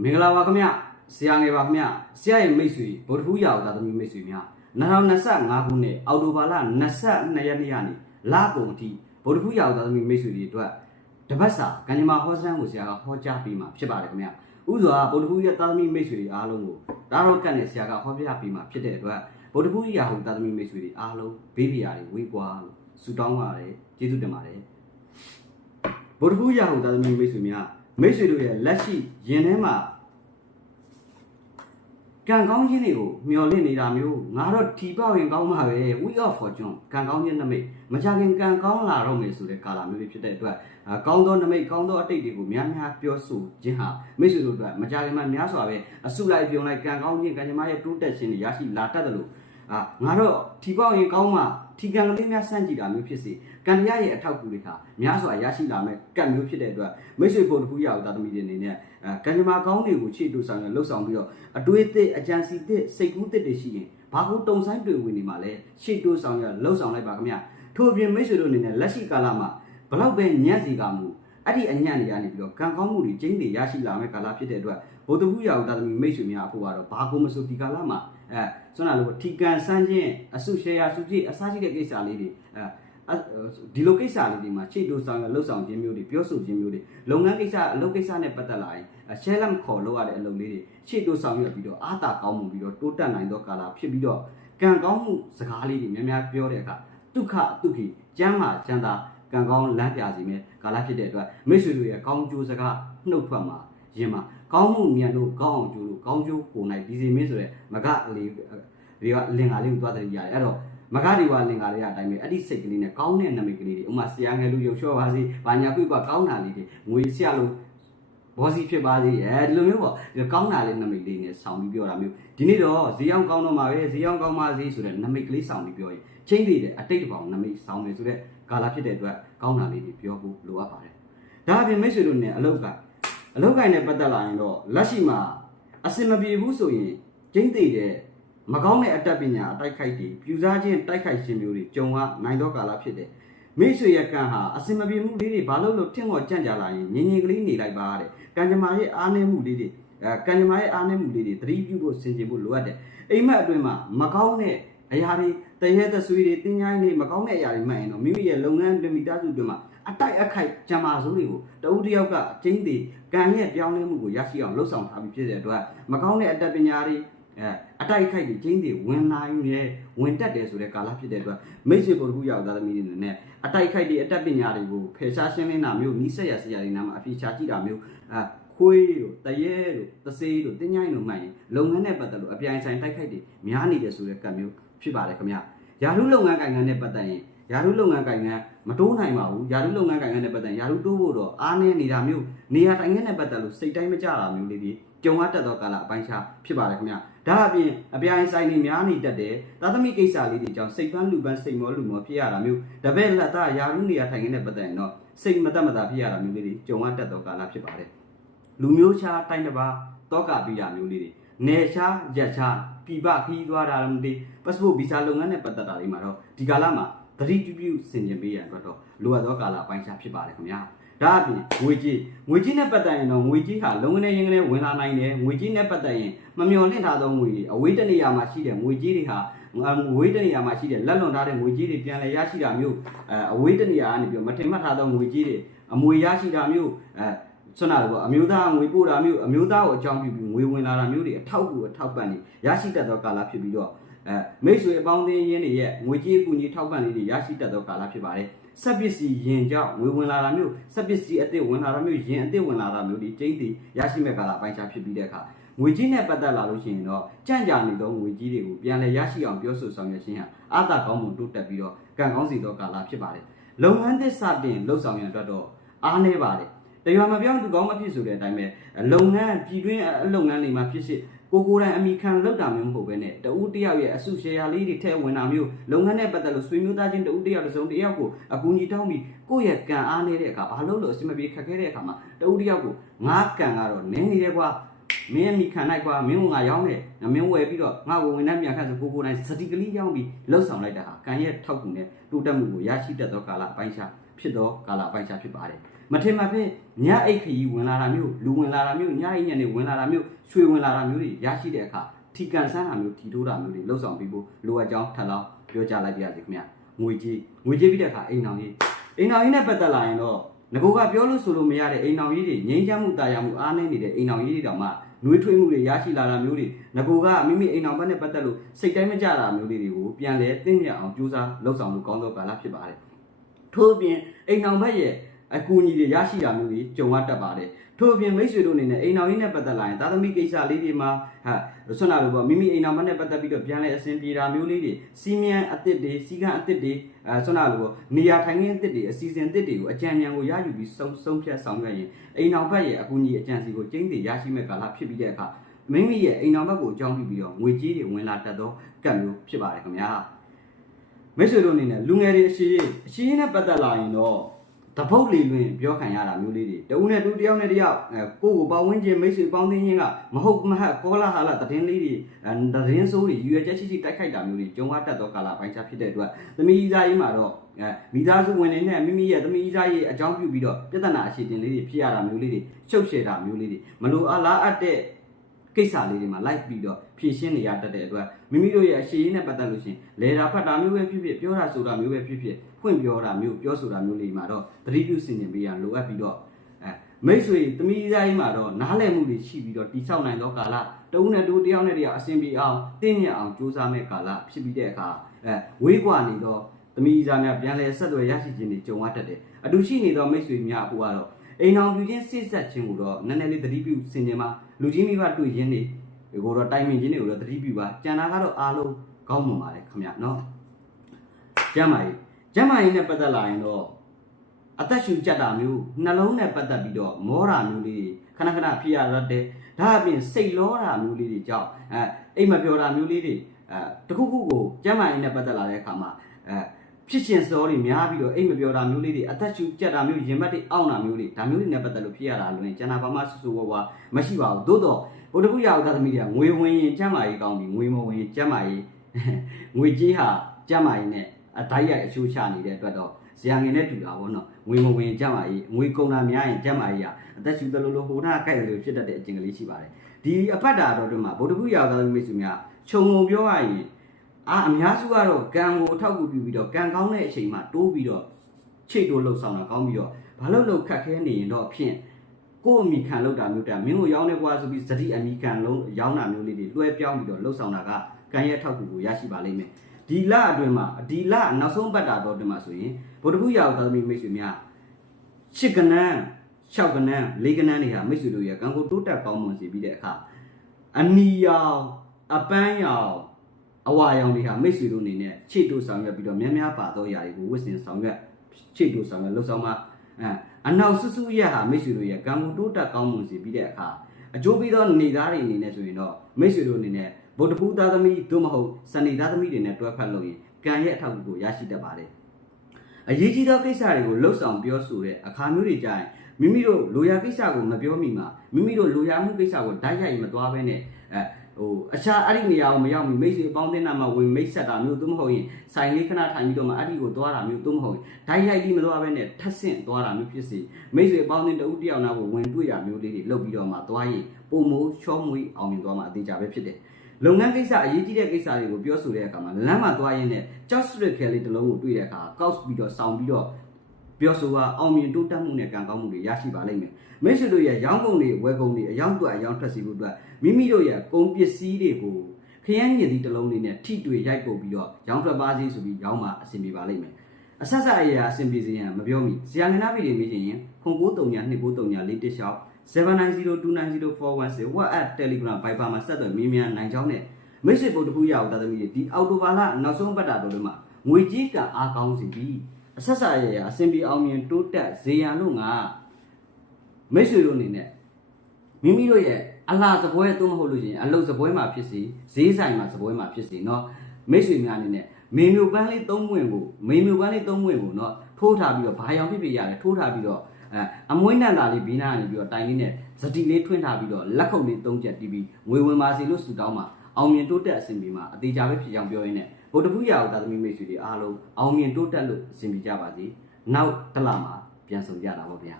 မင်္ဂလာပါခင်ဗျဆရာငယ်ပါခင်ဗျဆရာရဲ့မိတ်ဆွေဗုဒ္ဓဟူးရာသာသမီမိတ်ဆွေများ2025ခုနှစ်အောက်တိုဘာလ22ရက်နေ့ကနေလကုန်အထိဗုဒ္ဓဟူးရာသာသမီမိတ်ဆွေတွေအတွက်တပတ်စာကံကြမ္မာဟောစတန်ကိုဆရာကဟောကြားပေးမှာဖြစ်ပါတယ်ခင်ဗျဥစွာဗုဒ္ဓဟူးရာသာသမီမိတ်ဆွေတွေအားလုံးကိုဒါတော့ကတ်နဲ့ဆရာကဟောပြပေးမှာဖြစ်တဲ့အတွက်ဗုဒ္ဓဟူးရာဟူသာသမီမိတ်ဆွေတွေအားလုံးဘေးပြာတွေဝေးကွာလို့ဆုတောင်းပါတယ်ကျေးဇူးတင်ပါတယ်ဗုဒ္ဓဘုရားဟူသာသမီမိတ်ဆွေများ မိတ်ဆွေတို့ရဲ့လက်ရှိရင်ထဲမှာကံကောင်းခြင်းတွေကိုမျှော်လင့်နေတာမျိုးငါတော့ထီပေါရင်ကောင်းမှာပဲ we of fortune ကံကောင်းခြင်းနမိတ်မကြခင်ကံကောင်းလာတော့မယ်ဆိုတဲ့ကာလမျိုးတွေဖြစ်တဲ့အတွက်အာကောင်းသောနမိတ်ကောင်းသောအတိတ်တွေကိုများများပြောဆိုခြင်းဟာမိတ်ဆွေတို့အတွက်မကြခင်မှာများစွာပဲအဆုလိုက်ပြုံလိုက်ကံကောင်းခြင်းကံကြမ္မာရဲ့တိုးတက်ခြင်းတွေရရှိလာတတ်တယ်လို့အာငါတော့ထီပေါရင်ကောင်းမှာထီကံကလေးများစမ်းကြည့်တာမျိုးဖြစ်စေ ကံတရားရဲ့အထောက်အကူတွေဟာများစွာရရှိလာမဲ့ကံမျိုးဖြစ်တဲ့အတွက်မိတ်ဆွေပုံတစ်ခုရအောင်သာသမီတွေအနေနဲ့အဲကံကြမ္မာကောင်းတွေကိုခြေတူဆောင်ရလှုပ်ဆောင်ပြီးတော့အတွေးအသစ်အကြံစီသစ်စိတ်ကူးသစ်တွေရှိရင်ဘာကိုတုံဆိုင်တွေ့ဝင်နေမှာလဲခြေတူဆောင်ရလှုပ်ဆောင်လိုက်ပါခင်ဗျထို့အပြင်မိတ်ဆွေတို့အနေနဲ့လက်ရှိကာလမှာဘလောက်ပဲညံ့စီကမှုအဲ့ဒီအညံ့တွေကနေပြီးတော့ကံကောင်းမှုတွေကျင်းတွေရရှိလာမဲ့ကာလဖြစ်တဲ့အတွက်ဘုဒ္ဓဘုရားသာသမီမိတ်ဆွေများအဖို့ကတော့ဘာကိုမဆိုဒီကာလမှာအဲဆွမ်းနာလို့ထီကန်ဆန်းခြင်းအဆုရှယ်ယာစုကြည့်အစားရှိတဲ့ကိစ္စလေးတွေအဲအဲ့ ဒီလိုကိစ္စလေးတွေမှာခြေတိုးဆောင်ရလှုပ်ဆောင်ခြင်းမျိုးတွေပြောဆိုခြင်းမျိုးတွေလုပ်ငန်းကိစ္စအလုပ်ကိစ္စနဲ့ပတ်သက်လာရင်ရှဲလမ်ခေါ်လို့ရတဲ့အလုပ်လေးတွေခြေတိုးဆောင်ရပြီးတော့အာသာကောင်းမှုပြီးတော့တိုးတက်နိုင်သောကာလဖြစ်ပြီးတော့ကံကောင်းမှုစကားလေးတွေများများပြောတဲ့အခါဒုက္ခဒုက္ခိကျမ်းမာချမ်းသာကံကောင်းလမ်းပြစီမဲ့ကာလဖြစ်တဲ့အတွက်မိတ်ဆွေတို့ရဲ့ကောင်းကျိုးစကားနှုတ်ထွက်မှာယင်မှာကောင်းမှုမြန်လို့ကောင်းအောင်ကျိုးလို့ကောင်းကျိုးကိုနိုင်ဒီစီမင်းဆိုတဲ့မကလေးတွေကလင်္ကာလေးကိုသွားတယ်ရတယ်အဲ့တော့ မဂရီဝါလင်္ကာတွေကအတိုင်းပဲအဲ့ဒီစိတ်ကလေးနဲ့ကောင်းတဲ့နမိတ်ကလေးတွေဥမာဆရာငယ်လူရုပ်ချောပါစေ။ဘာညာကွေ့ကကောင်းတာလေးတွေငွေဆရာလို့ဘောစီဖြစ်ပါစေ။အဲဒီလိုမျိုးပေါ့ဒီကောင်းတာလေးနမိတ်လေးနဲ့ဆောင်းပြီးပြောတာမျိုးဒီနေ့တော့ဇီအောင်ကောင်းတော့မှာပဲဇီအောင်ကောင်းပါစေဆိုတဲ့နမိတ်ကလေးဆောင်းပြီးပြောရင်ချင်းသေးတဲ့အတိတ်တပေါင်းနမိတ်ဆောင်းမယ်ဆိုတဲ့ကာလဖြစ်တဲ့အတွက်ကောင်းတာလေးတွေပြောဖို့လိုအပ်ပါတယ်။ဒါအပြင်မိတ်ဆွေတို့နဲ့အလောက်ကအလောက်ကိုင်းနဲ့ပတ်သက်လာရင်တော့လက်ရှိမှာအစင်မပြေဘူးဆိုရင်ချင်းသေးတဲ့ မကောင်းတဲ့အတတ်ပညာအတိုက်ခိုက်တွေပြူစားခြင်းတိုက်ခိုက်ခြင်းမျိုးတွေကြုံရနိုင်သောကာလဖြစ်တယ်။မိတ်ဆွေရဲ့ကံဟာအစင်မပြေမှုလေးတွေဘာလို့လို့ထင်ပေါ်ကြံ့ကြလာရင်ငင်ငင်ကလေးနေလိုက်ပါတဲ့။ကံကြမ္မာရဲ့အားနည်းမှုလေးတွေအဲကံကြမ္မာရဲ့အားနည်းမှုလေးတွေသတိပြုဖို့ဆင်ခြင်ဖို့လိုအပ်တယ်။အိမ်မက်အတွင်းမှာမကောင်းတဲ့အရာတွေတရေသဆွေတွေတင်းချိုင်းတွေမကောင်းတဲ့အရာတွေမှတ်ရင်တော့မိမိရဲ့လုပ်ငန်းတွင်မိသားစုတွင်မှာအတိုက်အခိုက်ကြံမာစိုးတွေကိုတဦးတစ်ယောက်ကအကျဉ်းသေးကံရဲ့ပြောင်းလဲမှုကိုရရှိအောင်လှုပ်ဆောင်ထားပြီးဖြစ်တဲ့အတွက်မကောင်းတဲ့အတတ်ပညာတွေ အဲအတိုက်ခိုက်တွေကျင်းတွေဝင်လာရင်ဝင်တက်တယ်ဆိုတဲ့ကာလဖြစ်တဲ့အတွက်မိတ်ဆွေပုဂ္ဂိုလ်ရောက်သားသမီးတွေနဲ့အတိုက်ခိုက်တွေအတက်ပညာတွေကိုဖယ်ရှားရှင်းလင်းတာမျိုးနီးစက်ရဆရာတွေနားမှာအပြေချာကြည့်တာမျိုးအဲခွေးတို့တရဲတို့သစေးတို့တင်းញိုင်းတို့မှတ်ရင်လုပ်ငန်းနဲ့ပတ်သက်လို့အပြိုင်ဆိုင်တိုက်ခိုက်တွေများနေတယ်ဆိုတဲ့ကံမျိုးဖြစ်ပါတယ်ခင်ဗျယာရုလုပ်ငန်းကိုင်ငန်းနဲ့ပတ်သက်ရင်ယာရုလုပ်ငန်းကိုင်ငန်းမတိုးနိုင်ပါဘူးယာရုလုပ်ငန်းကိုင်ငန်းနဲ့ပတ်သက်ရင်ယာရုတိုးဖို့တော့အားနည်းနေတာမျိုးနေရာတိုင်ငန်းနဲ့ပတ်သက်လို့စိတ်တိုင်းမကြတာမျိုးလေးတွေ ကြုံရတတ်သောကာလအပိုင်းခြားဖြစ်ပါတယ်ခင်ဗျဒါအပြင်အပြိုင်ဆိုင်တွေများနေတတ်တယ်သာသမီကိစ္စလေးတွေကြောင့်စိတ်ပန်းလူပန်းစိတ်မောလူမောဖြစ်ရတာမျိုးတပည့်လက်သားယာရုနေရာထိုင်ငန်းနဲ့ပတ်သက်ရင်တော့စိတ်မတက်မတာဖြစ်ရတာမျိုးလေးတွေကြုံရတတ်သောကာလဖြစ်ပါတယ်လူမျိုးခြားတိုင်းတစ်ပါးတောကပြီးတာမျိုးလေးတွေနေခြားရက်ခြားပြပခီးသွားတာလည်းမသိ passport visa လုပ်ငန်းနဲ့ပတ်သက်တာတွေမှာတော့ဒီကာလမှာသတိပြုပြုဆင်ခြင်ပေးရန်အတွက်တော့လိုအပ်သောကာလအပိုင်းခြားဖြစ်ပါတယ်ခင်ဗျာ ဒါအပြင်ငွေကြေးငွေကြေးနဲ့ပတ်သက်ရင်တော့ငွေကြေးဟာလုံငနေရင်ကနေဝင်လာနိုင်တယ်ငွေကြေးနဲ့ပတ်သက်ရင်မမျော်လင့်ထားသောငွေတွေအဝေးတနေရာမှာရှိတဲ့ငွေကြေးတွေဟာငွေတနေရာမှာရှိတဲ့လက်လွန်ထားတဲ့ငွေကြေးတွေပြန်လည်ရရှိတာမျိုးအဲအဝေးတနေရာကနေပြီးမတင်မှတ်ထားသောငွေကြေးတွေအမွေရရှိတာမျိုးအဲဆွမ်းနာတော့အမျိုးသားငွေပို့တာမျိုးအမျိုးသားကိုအကြောင်းပြုပြီးငွေဝင်လာတာမျိုးတွေအထောက်အကူအထောက်ပံ့နေရရှိတတ်သောကာလဖြစ်ပြီးတော့အဲမိတ်ဆွေအပေါင်းအသင်းရင်းတွေရဲ့ငွေကြေးအကူအညီထောက်ပံ့လေးတွေရရှိတတ်သောကာလဖြစ်ပါတယ် စက်ပစ္စည်းယင်ကြောင့်ငွေဝင်လာတာမျိုးစက်ပစ္စည်းအသစ်ဝင်လာတာမျိုးယင်အသစ်ဝင်လာတာမျိုးဒီကျိန်းတည်ရရှိမဲ့ကာလပိုင်းခြားဖြစ်ပြီးတဲ့အခါငွေကြီးနဲ့ပတ်သက်လာလို့ရှိရင်တော့ကြံ့ကြာနေသောငွေကြီးတွေကိုပြန်လည်ရရှိအောင်ပြောဆိုဆောင်ရွက်ခြင်းဟာအာသာကောင်းမှုတိုးတက်ပြီးတော့ကံကောင်းစီသောကာလဖြစ်ပါတယ်လုပ်ငန်းသစ်စတင်လှုပ်ဆောင်ရန်အတွက်တော့အားနည်းပါတယ်တရွာမပြောင်းသူကောင်းမဖြစ်ဆိုတဲ့အတိုင်းပဲလုပ်ငန်းပြည်တွင်းအလုပ်ငန်းတွေမှာဖြစ်ဖြစ် ကိုကိုယ်တိုင်အမိခံလောက်တာမျိုးမဟုတ်ပဲနဲ့တဦးတယောက်ရဲ့အစုရှယ်ယာလေးတွေထည့်ဝင်တာမျိုးလုပ်ငန်းနဲ့ပတ်သက်လို့ဆွေမျိုးသားချင်းတဦးတယောက်တစ်စုံတစ်ယောက်ကိုအကူအညီတောင်းပြီးကိုယ့်ရဲ့ကံအားနေတဲ့အခါဘာလို့လို့အဆင်မပြေခက်ခဲတဲ့အခါမှာတဦးတယောက်ကိုငါကံကတော့နင်းနေတယ်ကွာမင်းအမိခံလိုက်ကွာမင်းကငါရောင်းတယ်မင်းဝယ်ပြီးတော့ငါ့ကိုဝင်နှက်ပြန်ခတ်ဆိုကိုကိုယ်တိုင်စတိကလေးရောင်းပြီးလှုပ်ဆောင်လိုက်တာဟာကံရဲ့ထောက်ကူနဲ့တိုးတက်မှုကိုရရှိတတ်သောကာလအပိုင်းခြားဖြစ်သောကာလအပိုင်းခြားဖြစ်ပါတယ် မထင်မှဖြစ်ညအိတ်ခရီးဝင်လာတာမျိုးလူဝင်လာတာမျိုးညအိတ်ညနေဝင်လာတာမျိုးရွှေဝင်လာတာမျိုးတွေရရှိတဲ့အခါထီကန်ဆန်းတာမျိုးထီထိုးတာမျိုးတွေလှုပ်ဆောင်ပြီးဖို့လိုအပ်ကြောင်းထပ်လောင်းပြောကြားလိုက်ပါရစေခင်ဗျငွေကြီးငွေကြီးပြီးတဲ့အခါအိမ်အောင်ကြီးအိမ်အောင်ကြီးနဲ့ပတ်သက်လာရင်တော့ငကိုကပြောလို့ဆိုလို့မရတဲ့အိမ်အောင်ကြီးတွေငြိမ်းချမ်းမှုတာယာမှုအားနည်းနေတဲ့အိမ်အောင်ကြီးတွေတောင်မှနှွေးထွေးမှုတွေရရှိလာတာမျိုးတွေငကိုကမိမိအိမ်အောင်ဘက်နဲ့ပတ်သက်လို့စိတ်တိုင်းမကြတာမျိုးလေးတွေကိုပြန်လဲသိမြအောင်ကြိုးစားလှုပ်ဆောင်လို့ကောင်းသောကာလဖြစ်ပါတယ်ထို့အပြင်အိမ်အောင်ဘက်ရဲ့ အကူအညီတွေရရှိတာမျိုးတွေကြုံရတတ်ပါတယ်ထို့အပြင်မိတ်ဆွေတို့အနေနဲ့အိမ်အောင်ကြီးနဲ့ပတ်သက်လာရင်သာသမီကိစ္စလေးတွေမှာဟာဆွမ်းနာလို့ပေါ့မိမိအိမ်အောင်ဘက်နဲ့ပတ်သက်ပြီးတော့ပြန်လဲအဆင်ပြေတာမျိုးလေးတွေစီမံအသစ်တွေစီကံအသစ်တွေအဲဆွမ်းနာလို့ပေါ့နေရာထိုင်ခင်းအသစ်တွေအစီအစဉ်အသစ်တွေကိုအကြံဉာဏ်ကိုရယူပြီးစုံစုံဖြတ်ဆောင်ရွက်ရင်အိမ်အောင်ဘက်ရဲ့အကူအညီအကြံစီကိုကျင်းတည်ရရှိမဲ့ကာလဖြစ်ပြီးတဲ့အခါမိမိရဲ့အိမ်အောင်ဘက်ကိုအကြောင်းပြုပြီးတော့ငွေကြေးတွေဝင်လာတတ်သောကံမျိုးဖြစ်ပါတယ်ခင်ဗျာမိတ်ဆွေတို့အနေနဲ့လူငယ်တွေအရှိအရှိနဲ့ပတ်သက်လာရင်တော့ တပုတ်လီလွင်ပြောခံရတာမျိုးလေးတွေတဦးနဲ့တူတယောက်နဲ့တယောက်အဲကိုယ့်ကိုပေါင်းဝန်းကျင်မိတ်ဆွေပေါင်းသင်းချင်းကမဟုတ်မဟတ်ကောလာဟာလာတည်င်းလေးတွေအဲတည်င်းဆိုးတွေရွယ်ချက်ရှိရှိတိုက်ခိုက်တာမျိုးတွေကြုံရတတ်သောကာလပိုင်းခြားဖြစ်တဲ့အတွက်သမီးကြီးစားကြီးမှာတော့အဲမိသားစုဝင်တွေနဲ့မိမိရဲ့သမီးကြီးစားရဲ့အကြောင်းပြုပြီးတော့ပြဿနာအခြေတင်လေးတွေဖြစ်ရတာမျိုးလေးတွေရှုပ်ရှယ်တာမျိုးလေးတွေမလိုအပ်လားအပ်တဲ့ ကိစ္စလေးတွေမှာလိုက်ပြီးတော့ဖြည့်ရှင်းနေရတတ်တဲ့အတွက်မိမိတို့ရဲ့အရှိရေးနဲ့ပတ်သက်လို့ရှိရင်လေတာဖတ်တာမျိုးပဲဖြစ်ဖြစ်ပြောတာဆိုတာမျိုးပဲဖြစ်ဖြစ်ဖွင့်ပြောတာမျိုးပြောဆိုတာမျိုးလေးမှာတော့သတိပြုဆင်ခြင်ပေးရန်လိုအပ်ပြီးတော့အဲမိတ်ဆွေသမီးသားကြီးမှာတော့နားလည်မှုတွေရှိပြီးတော့တိဆောက်နိုင်သောကာလတဦးနဲ့တူတယောက်နဲ့တယောက်အဆင်ပြေအောင်တင်းမြတ်အောင်ကြိုးစားမဲ့ကာလဖြစ်ပြီးတဲ့အခါအဲဝေးကွာနေတော့သမီးသားများပြန်လဲဆက်သွယ်ရရှိခြင်းတွေကြုံရတတ်တယ်အတူရှိနေသောမိတ်ဆွေများအခုကတော့အိမ်အောင်ပြချင်းစစ်ဆက်ခြင်းကိုတော့နည်းနည်းလေးသတိပြုဆင်ခြင်ပါ လူကြီးမိဘတွေ့ရင်းနေဒီကိုတော့တိုင်ပင်ခြင်းတွေကိုတော့သတိပြုပါကြံတာကတော့အားလုံးကောင်းမွန်ပါလေခင်ဗျနော်ကျမ်းမာရေးကျမ်းမာရေးနဲ့ပတ်သက်လာရင်တော့အသက်ရှူကြက်တာမျိုးနှလုံးနဲ့ပတ်သက်ပြီးတော့မောတာမျိုးလေးခဏခဏဖြစ်ရတတ်တယ်ဒါအပြင်စိတ်လောတာမျိုးလေးတွေကြောင့်အဲအိမ်မပြောတာမျိုးလေးတွေအဲတခုခုကိုကျမ်းမာရေးနဲ့ပတ်သက်လာတဲ့အခါမှာအဲ ဖြစ်ရှင်စောတွေများပြီးတော့အိမ်မပြောတာမျိုးလေးတွေအသက်ရှူကြက်တာမျိုးရင်ဘတ်တွေအောင့်တာမျိုးတွေဒါမျိုးတွေနဲ့ပတ်သက်လို့ဖြစ်ရတာလွင်ကျန်တာဘာမှဆူဆူဝါဝါမရှိပါဘူးသို့တော့ဘုဒ္ဓဘုရားဥဒသမီးတွေကငွေဝင်ရင်ကျမ်းမာရေးကောင်းပြီငွေမဝင်ရင်ကျမ်းမာရေးငွေကြီးဟာကျမ်းမာရေးနဲ့အတိုင်းရိုက်အချိုးချနေတဲ့အတွက်တော့ဇာငင်နဲ့တူတာပေါ့နော်ငွေမဝင်ရင်ကျမ်းမာရေးငွေကုန်တာများရင်ကျမ်းမာရေးဟာအသက်ရှူသလိုလိုဟိုနာကြိုက်တယ်လို့ဖြစ်တတ်တဲ့အကျင့်ကလေးရှိပါတယ်ဒီအပတ်တာတော့ဒီမှာဗုဒ္ဓဘုရားဥဒသမီးမိတ်ဆွေများခြုံငုံပြောရရင် အာအများစုကတော့ကံကိုအထောက်အကူပြုပြီးတော့ကံကောင်းတဲ့အချိန်မှာတိုးပြီးတော့ချိတ်တိုးလှုပ်ဆောင်တာကောင်းပြီးတော့ဘာလို့လှုပ်ခတ်ခဲနေရင်တော့ဖြင့်ကိုယ့်အမိခံလောက်တာမျိုးတာမင်းကိုရောင်းနေကွာဆိုပြီးဇတိအမိခံလုံးရောင်းတာမျိုးလေးတွေလွှဲပြောင်းပြီးတော့လှုပ်ဆောင်တာကကံရဲ့ထောက်ကူကိုရရှိပါလိမ့်မယ်ဒီလအတွင်းမှာဒီလနောက်ဆုံးပတ်တာတော့ဒီမှာဆိုရင်ဗုဒ္ဓဘုရားသာသမီမိတ်ဆွေများရှစ်ကနန်း၆ကနန်း၄ကနန်းတွေဟာမိတ်ဆွေတို့ရဲ့ကံကိုတိုးတက်ကောင်းမွန်စေပြီးတဲ့အခါအနီရောင်အပန်းရောင် အဝါရောင်တွေဟာမိတ်ဆွေတို့အနေနဲ့ခြေတိုးဆောင်ရွက်ပြီးတော့များများပါသောຢာတွေကိုဝစ်စင်ဆောင်ရွက်ခြေတိုးဆောင်ရွက်လှုပ်ဆောင်မှအဲအနောက်ဆူဆူရက်ဟာမိတ်ဆွေတို့ရဲ့ကံမှုတိုးတက်ကောင်းမွန်စေပြီးတဲ့အခါအကျိုးပေးသောနေသားတွေအနေနဲ့ဆိုရင်တော့မိတ်ဆွေတို့အနေနဲ့ဗုဒ္ဓဖူးသားသမီးတို့မဟုတ်စနေသားသမီးတွေနဲ့တွဲဖက်လို့ရင်ကံရဲ့အထောက်အကူကိုရရှိတတ်ပါတယ်အရေးကြီးသောကိစ္စတွေကိုလှုပ်ဆောင်ပြောဆိုတဲ့အခါမျိုးတွေကြရင်မိမိတို့လိုရာကိစ္စကိုမပြောမိမှာမိမိတို့လိုရာမှုကိစ္စကိုဓာတ်ရိုက်မသွားဘဲနဲ့အဲ ဟိုအခြားအဲ့ဒီနေရာကိုမရောက်မီမိတ်ဆွေပေါင်းတဲ့နာမှာဝင်မိတ်ဆက်တာမျိုးသို့မဟုတ်ရင်ဆိုင်လေးခဏထိုင်ပြီးတော့မှအဲ့ဒီကိုသွားတာမျိုးသို့မဟုတ်ရင်ဓာတ်ရိုက်ပြီးမသွားဘဲနဲ့ထပ်ဆင့်သွားတာမျိုးဖြစ်စေမိတ်ဆွေပေါင်းတဲ့တဦးတယောက်နာကိုဝင်တွေ့ရမျိုးလေးတွေလုပ်ပြီးတော့မှသွားရင်ပုံမိုးချောမွေးအောင်မြင်သွားမှာအသေးချာပဲဖြစ်တယ်လုပ်ငန်းကိစ္စအရေးကြီးတဲ့ကိစ္စတွေကိုပြောဆိုတဲ့အခါမှာလမ်းမှာသွားရင်းနဲ့ just straight ခဲလေးတစ်လုံးကိုတွေ့တဲ့အခါကောက်ပြီးတော့ဆောင်းပြီးတော့ပြောဆိုว่าအောင်မြင်တိုးတက်မှုနဲ့ကံကောင်းမှုတွေရရှိပါလိမ့်မယ် မိတ်ဆွေတို့ရဲ့ရောင်းကုန်တွေဝယ်ကုန်တွေအယောင်အတွက်အယောင်ထွက်စီဖို့အတွက်မိမိတို့ရဲ့ကုန်ပစ္စည်းတွေကိုခရမ်းညင်သည့်တစ်လုံးလေးနဲ့ထိတွေ့ရိုက်ပုတ်ပြီးတော့ရောင်းထွက်ပါစေဆိုပြီးရောင်းမှာအဆင်ပြေပါလိမ့်မယ်အဆက်ဆက်အရာအဆင်ပြေစေရန်မပြောမိဇာငနာဗီတွေမေးချင်ရင်0939 2939လေးတစ်လျှောက်79029041 WhatsApp Telegram Viber မှာဆက်သွယ်မေးမြန်းနိုင်ကြောင်းနဲ့မိတ်ဆွေပုတ်တခုရအောင်တာသမီးတွေဒီအော်တိုဘာလနောက်ဆုံးပတ်တာတော်တွေမှာငွေကြေးကအားကောင်းစီပြီးအဆက်ဆက်အရာအဆင်ပြေအောင်မြင်တိုးတက်စေရန်လို့ငါ မိတ်ဆွေတို့အနေနဲ့မိမိတို့ရဲ့အလားစပွဲသို့မဟုတ်လို့ရှိရင်အလုတ်စပွဲမှာဖြစ်စီဈေးဆိုင်မှာစပွဲမှာဖြစ်စီเนาะမိတ်ဆွေများအနေနဲ့မေမျိုးပန်းလေး၃ပွင့်ကိုမေမျိုးပန်းလေး၃ပွင့်ကိုเนาะထိုးထားပြီးတော့ဘာရောင်ဖြစ်ဖြစ်ရတယ်ထိုးထားပြီးတော့အဲအမွှေးနံတာလေးဘီနာကနေပြီးတော့တိုင်လေးနဲ့ဇတိလေးထွင်းထားပြီးတော့လက်ခုပ်လေး၃ချက်တီးပြီးငွေဝင်ပါစေလို့ဆူတောင်းမှာအောင်မြင်တိုးတက်အဆင်ပြေမှာအသေးချာပဲဖြစ်ကြောင်းပြောရင်းနဲ့ဗုဒ္ဓဘုရားဥဒသမီမိတ်ဆွေတွေအားလုံးအောင်မြင်တိုးတက်လို့အဆင်ပြေကြပါစေနောက်တစ်လမှာပြန်ဆောင်ကြတာပေါ့ဗျာ